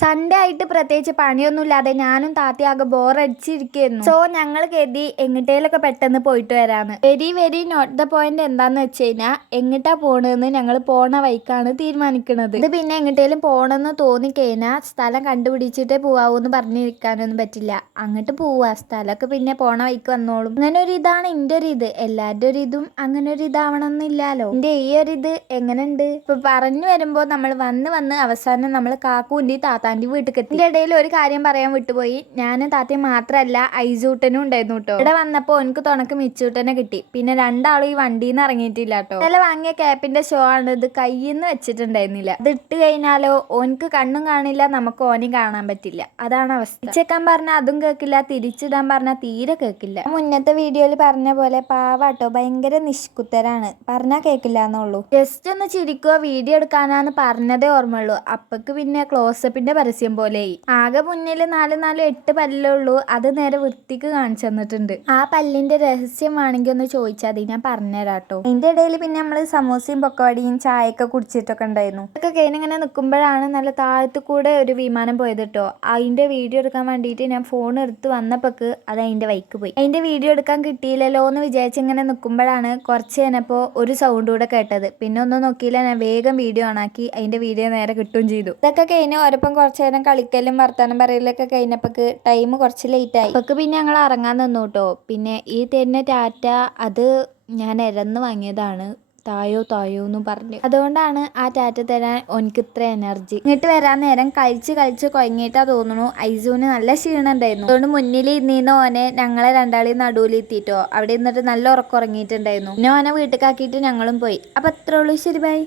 Sunday ആയിട്ട് പ്രത്യേകിച്ച് പണിയൊന്നുമില്ലാതെ ഞാനും താത്തി ആകെ ബോറടിച്ചിരിക്കുന്നു. സോ ഞങ്ങൾ കരുതി എങ്ങട്ടേലൊക്കെ പെട്ടെന്ന് പോയിട്ട് വരാന്ന്. വെരി നോട്ട് ദ പോയിന്റ് എന്താന്ന് വെച്ച് കഴിഞ്ഞാൽ എങ്ങിട്ടാ പോണെന്ന് ഞങ്ങൾ പോണ വഴിക്കാണ് തീരുമാനിക്കുന്നത്. ഇത് പിന്നെ എങ്ങട്ടേലും പോണെന്ന് തോന്നിക്കഴിഞ്ഞാൽ സ്ഥലം കണ്ടുപിടിച്ചിട്ടേ പോവാവൂന്ന് പറഞ്ഞിരിക്കാനൊന്നും പറ്റില്ല. അങ്ങോട്ട് പോവാ, സ്ഥലമൊക്കെ പിന്നെ പോണ വഴിക്ക് വന്നോളും. അങ്ങനെ ഒരു ഇതാണ് എൻ്റെ ഒരു ഇത്. എല്ലാവരുടെ ഒരു ഇതും അങ്ങനെ ഒരു ഇതാവണമെന്നില്ലല്ലോ. എൻ്റെ ഈ ഒരു ഇത് എങ്ങനെയുണ്ട് ഇപ്പൊ പറഞ്ഞു വരുമ്പോ നമ്മൾ വന്ന് അവസാനം നമ്മൾ കാക്കൂൻ്റെ താത്താൻ്റെ വീട്ടിൽ എത്തി. ഇതിന്റെ ഇടയിൽ ഒരു കാര്യം പറയാൻ വിട്ടുപോയി. ഞാനും താത്തയും മാത്രല്ല ഐസൂട്ടനും ഉണ്ടായിരുന്നു കേട്ടോ. ഇവിടെ വന്നപ്പോ എനിക്ക് തുണക്ക് മിച്ചൂട്ടനെ കിട്ടി. പിന്നെ രണ്ടാളും ഈ വണ്ടിയിൽ നിന്ന് ഇറങ്ങിയിട്ടില്ല കേട്ടോ. ഇന്നലെ വാങ്ങിയ ക്യാപ്പിന്റെ ഷോ ആണ് ഇത്. കയ്യിന്ന് വെച്ചിട്ടുണ്ടായിരുന്നില്ല. ഇത് ഇട്ട് കഴിഞ്ഞാലോ ഓനക്ക് കണ്ണും കാണില്ല, നമുക്ക് ഓനെയും കാണാൻ പറ്റില്ല. അതാണ് അവസ്ഥ. തിരിച്ചേക്കാൻ പറഞ്ഞാൽ അതും കേൾക്കില്ല, തിരിച്ചിടാൻ പറഞ്ഞാൽ തീരെ കേൾക്കില്ല. മുന്നത്തെ വീഡിയോയിൽ പറഞ്ഞ പോലെ പാവാട്ടോ, ഭയങ്കര നിഷ്കുത്തരാണ്, പറഞ്ഞാൽ കേൾക്കില്ല എന്നുള്ളൂ. ജസ്റ്റ് ഒന്ന് ചിരിക്കുക വീഡിയോ എടുക്കാനാന്ന് പറഞ്ഞതേ ഓർമ്മയുള്ളൂ. അപ്പക്ക് പിന്നെ ക്ലോസപ്പിന്റെ പരസ്യം പോലെ ആകെ മുന്നിൽ 4 പല്ലുള്ളൂ. അത് നേരെ വൃത്തിക്ക് കാണിച്ചു തന്നിട്ടുണ്ട്. ആ പല്ലിന്റെ രഹസ്യം വേണമെങ്കിൽ ഒന്ന് ചോദിച്ചാൽ മതി, ഞാൻ പറഞ്ഞുതരാട്ടോ. അതിന്റെ ഇടയിൽ പിന്നെ നമ്മള് സമൂസയും പൊക്കവടിയും ചായയൊക്കെ കുടിച്ചിട്ടൊക്കെ ഉണ്ടായിരുന്നു. അതൊക്കെ കഴിഞ്ഞിങ്ങനെ നിൽക്കുമ്പോഴാണ് നല്ല താഴത്തു കൂടെ ഒരു വിമാനം പോയത് കേട്ടോ. അതിന്റെ വീഡിയോ എടുക്കാൻ വേണ്ടിയിട്ട് ഞാൻ ഫോൺ എടുത്ത് വന്നപ്പോക്ക് അത് അതിന്റെ വൈക്ക് പോയി. അതിന്റെ വീഡിയോ എടുക്കാൻ കിട്ടിയില്ലല്ലോ എന്ന് വിചാരിച്ച് ഇങ്ങനെ നിൽക്കുമ്പോഴാണ് കുറച്ച് കഴിഞ്ഞപ്പോൾ ഒരു സൗണ്ട് കൂടെ കേട്ടത്. പിന്നെ ഒന്നും നോക്കിയില്ല, ഞാൻ വേഗം വീഡിയോ ഓണാക്കി അതിന്റെ വീഡിയോ നേരെ കിട്ടുകയും ചെയ്തു. ഇതൊക്കെ കഴിഞ്ഞ് ഓരപ്പം കുറച്ച് നേരം കളിക്കലും വർത്താനം പറയലൊക്കെ കഴിഞ്ഞപ്പോക്ക് ടൈം കുറച്ച് ലേറ്റായി. അപ്പൊക്ക് പിന്നെ ഞങ്ങൾ ഇറങ്ങാൻ നിന്നു കേട്ടോ. പിന്നെ ഈ തരുന്ന ടാറ്റ അത് ഞാൻ ഇരന്ന് വാങ്ങിയതാണ്. തായോ എന്ന് പറഞ്ഞു. അതുകൊണ്ടാണ് ആ ടാറ്റ തരാൻ എനിക്ക് ഇത്ര എനർജി. ഇങ്ങോട്ട് വരാൻ നേരം കഴിച്ച് കുഴങ്ങിയിട്ടാ തോന്നുന്നു. ഐസൂന് നല്ല ക്ഷീണം ഉണ്ടായിരുന്നു. അതുകൊണ്ട് മുന്നിൽ ഇരുന്നീന്ന് ഓനെ ഞങ്ങളെ രണ്ടാളെയും നടുവിലെത്തിട്ടോ. അവിടെ നിന്നിട്ട് നല്ല ഉറക്കം ഉറങ്ങിയിട്ടുണ്ടായിരുന്നു. പിന്നെ ഓനെ വീട്ടിൽ ആക്കിയിട്ട് ഞങ്ങളും പോയി. അപ്പൊ അത്രേ ഉള്ളൂ. ശരി, ബൈ.